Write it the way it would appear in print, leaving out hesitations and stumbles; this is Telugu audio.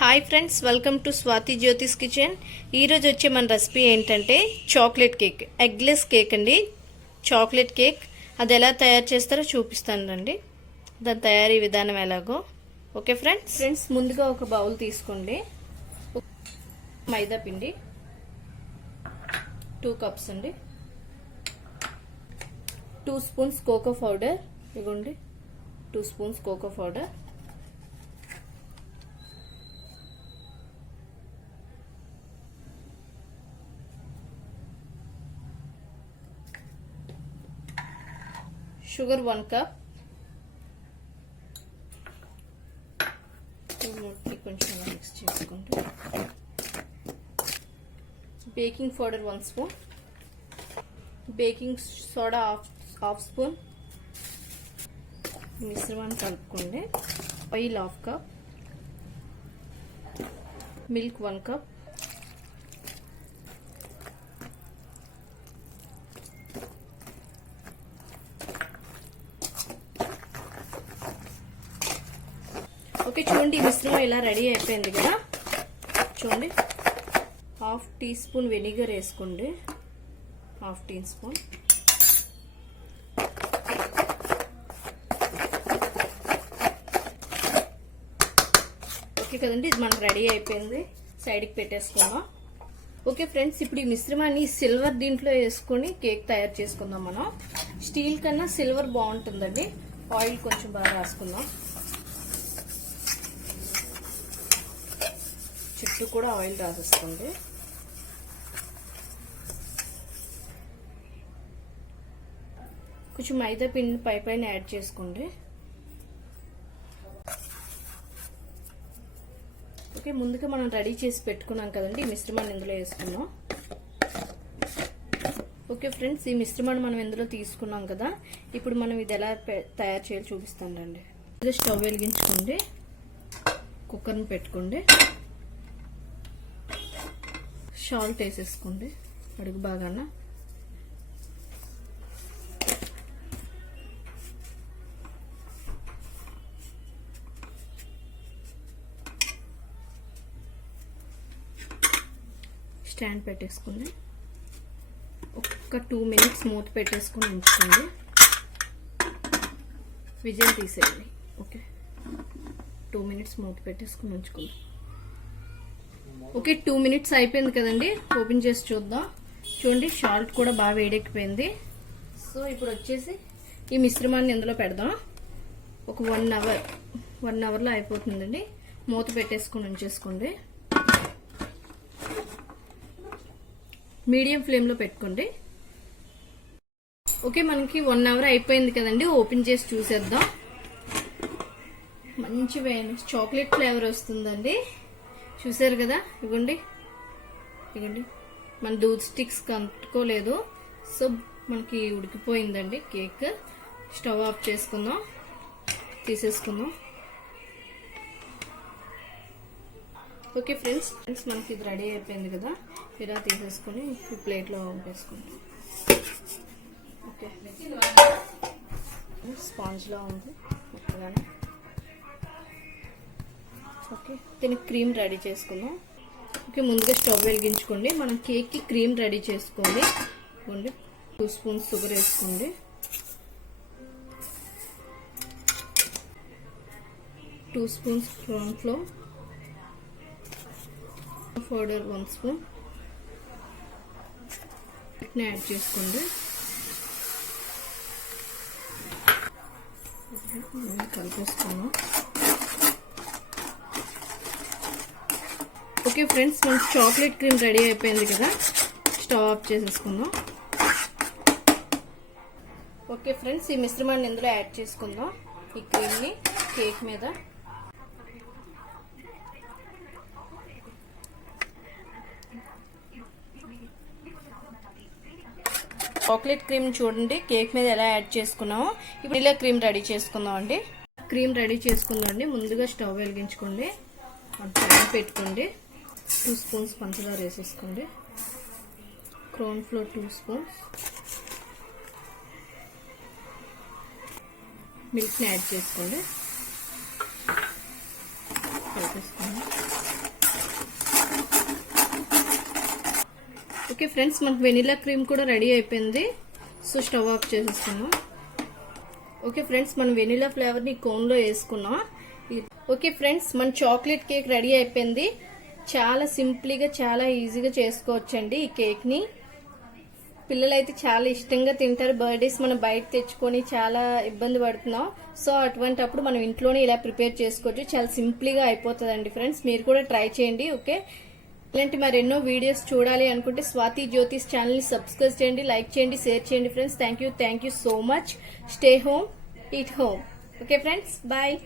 Hi friends, welcome to Swathi జ్యోతిస్ kitchen. ఈరోజు వచ్చే మన రెసిపీ ఏంటంటే చాక్లెట్ కేక్, ఎగ్లెస్ కేక్ అండి. చాక్లెట్ కేక్ అది ఎలా తయారు చేస్తారో చూపిస్తాను రండి. దాని తయారీ విధానం ఎలాగో. ఓకే ఫ్రెండ్స్, ముందుగా ఒక బౌల్ తీసుకోండి. మైదా పిండి 2 కప్స్ అండి. 2 స్పూన్స్ కోకో పౌడర్, ఇవ్వండి 2 spoons cocoa powder. Sugar 1 cup. కొంచెం మిక్స్ చేసుకోండి. Baking powder 1 spoon, baking soda half spoon. మిశ్రమాన్ని కలుపుకోండి. Oil 1/2 cup, milk 1 cup, okay. చూడండి, ఈ మిశ్రమం ఇలా రెడీ అయిపోయింది కదా. చూడండి, 1/2 టీ స్పూన్ వెనిగర్ వేసుకోండి. 1/2 టీ స్పూన్. ఓకే కదండి, ఇది మనకు రెడీ అయిపోయింది. సైడ్కి పెట్టేసుకుందాం. ఓకే ఫ్రెండ్స్, ఇప్పుడు ఈ మిశ్రమాన్ని సిల్వర్ దీంట్లో వేసుకొని కేక్ తయారు చేసుకుందాం. మనం స్టీల్ కన్నా సిల్వర్ బాగుంటుందండి. ఆయిల్ కొంచెం బాగా రాసుకుందాం. చుట్టూ కూడా ఆయిల్ రాసేసుకోండి. కొంచెం మైదా పిండి పైన యాడ్ చేసుకోండి. ఓకే, ముందుగా మనం రెడీ చేసి పెట్టుకున్నాం కదండి, ఈ మిశ్రమాన్ని ఇందులో వేసుకున్నాం. ఓకే ఫ్రెండ్స్, ఈ మిశ్రమాన్ని మనం ఇందులో తీసుకున్నాం కదా. ఇప్పుడు మనం ఇది ఎలా తయారు చేయాలో చూపిస్తాను రండి. స్టవ్ వెలిగించుకోండి, కుక్కర్ని పెట్టుకోండి. సాల్ట్ వేసేసుకోండి అడుగు బాగాన. స్టాండ్ పెట్టేసుకోండి. ఒక 2 మినిట్స్ మూత పెట్టేసుకొని ఉంచుకోండి. విజిల్ తీసేయండి. ఓకే, 2 మినిట్స్ మూత పెట్టేసుకొని ఉంచుకోండి. ఓకే, 2 మినిట్స్ అయిపోయింది కదండి. ఓపెన్ చేసి చూద్దాం. చూడండి, సాల్ట్ కూడా బాగా వేడెక్కిపోయింది. సో ఇప్పుడు వచ్చేసి ఈ మిశ్రమాన్ని ఇందులో పెడదాం. ఒక 1 అవర్లో అయిపోతుందండి. మూత పెట్టేసుకొని ఉంచేసుకోండి. మీడియం ఫ్లేమ్లో పెట్టుకోండి. ఓకే, మనకి 1 అవర్ అయిపోయింది కదండి. ఓపెన్ చేసి చూసేద్దాం. మంచి చాక్లెట్ ఫ్లేవర్ వస్తుందండి. చూసారు కదా, ఇవ్వండి మన దూద్ స్టిక్స్ కంటుకోలేదు. సో మనకి ఉడికిపోయిందండి కేక్. స్టవ్ ఆఫ్ చేసుకుందాం, తీసేసుకుందాం. ఓకే ఫ్రెండ్స్, మనకి ఇది రెడీ అయిపోయింది కదా. ఇలా తీసేసుకుని ఈ ప్లేట్లో వేసుకుందాం. ఓకే, స్పాంజ్లా ఉంది మొత్తగానే. ఓకే, దీనికి క్రీమ్ రెడీ చేసుకుందాం. ఓకే, ముందుగా స్టవ్ వెలిగించుకోండి. మనం కేక్కి క్రీమ్ రెడీ చేసుకోండి. 2 స్పూన్స్ షుగర్ వేసుకోండి. 2 spoons corn flour powder 1 spoon add చేసుకోండి. కలిపేసుకున్నాం. ఓకే ఫ్రెండ్స్, మనకి చాక్లెట్ క్రీమ్ రెడీ అయిపోయింది కదా. స్టవ్ ఆఫ్ చేసేసుకుందాం. ఓకే ఫ్రెండ్స్, ఈ మిశ్రమాన్ని ఇందులో యాడ్ చేసుకుందాం. ఈ క్రీమ్ని కేక్ మీద. చాక్లెట్ క్రీమ్ చూడండి కేక్ మీద ఎలా యాడ్ చేసుకున్నామో. ఇప్పుడు ఇలా క్రీమ్ రెడీ చేసుకుందాం అండి. క్రీమ్ రెడీ చేసుకుందాం అండి. ముందుగా స్టవ్ వెలిగించుకోండి, పెట్టుకోండి. 2 స్పూన్స్ పంచదార వేసేసుకోండి. కార్న్ ఫ్లోర్ 2 స్పూన్స్, మిల్క్ని యాడ్ చేసుకోండి. కలిపేసుకున్నాం. ఓకే ఫ్రెండ్స్, మనకు వెనిలా క్రీమ్ కూడా రెడీ అయిపోయింది. సో స్టవ్ ఆఫ్ చేసేసుకున్నాం. ఓకే ఫ్రెండ్స్, మనం వెనిలా ఫ్లేవర్ని కోన్లో వేసుకున్నాం. ఓకే ఫ్రెండ్స్, మన చాక్లెట్ కేక్ రెడీ అయిపోయింది. చాలా సింపుల్గా చాలా ఈజీగా చేసుకోవచ్చండి ఈ కేక్ని. పిల్లలైతే చాలా ఇష్టంగా తింటారు. బర్త్డేస్ మనం బయట తెచ్చుకొని చాలా ఇబ్బంది పడుతున్నాం. సో అటువంటప్పుడు మనం ఇంట్లోనే ఇలా ప్రిపేర్ చేసుకోవచ్చు. చాలా సింపుల్గా అయిపోతుందండి ఫ్రెండ్స్. మీరు కూడా ట్రై చేయండి. ఓకే, ఇలాంటి మరెన్నో వీడియోస్ చూడాలి అనుకుంటే స్వాతి జ్యోతిష్ ఛానల్ని సబ్స్క్రైబ్ చేయండి, లైక్ చేయండి, షేర్ చేయండి friends. Thank you so much. Stay home, eat home. Okay friends, bye.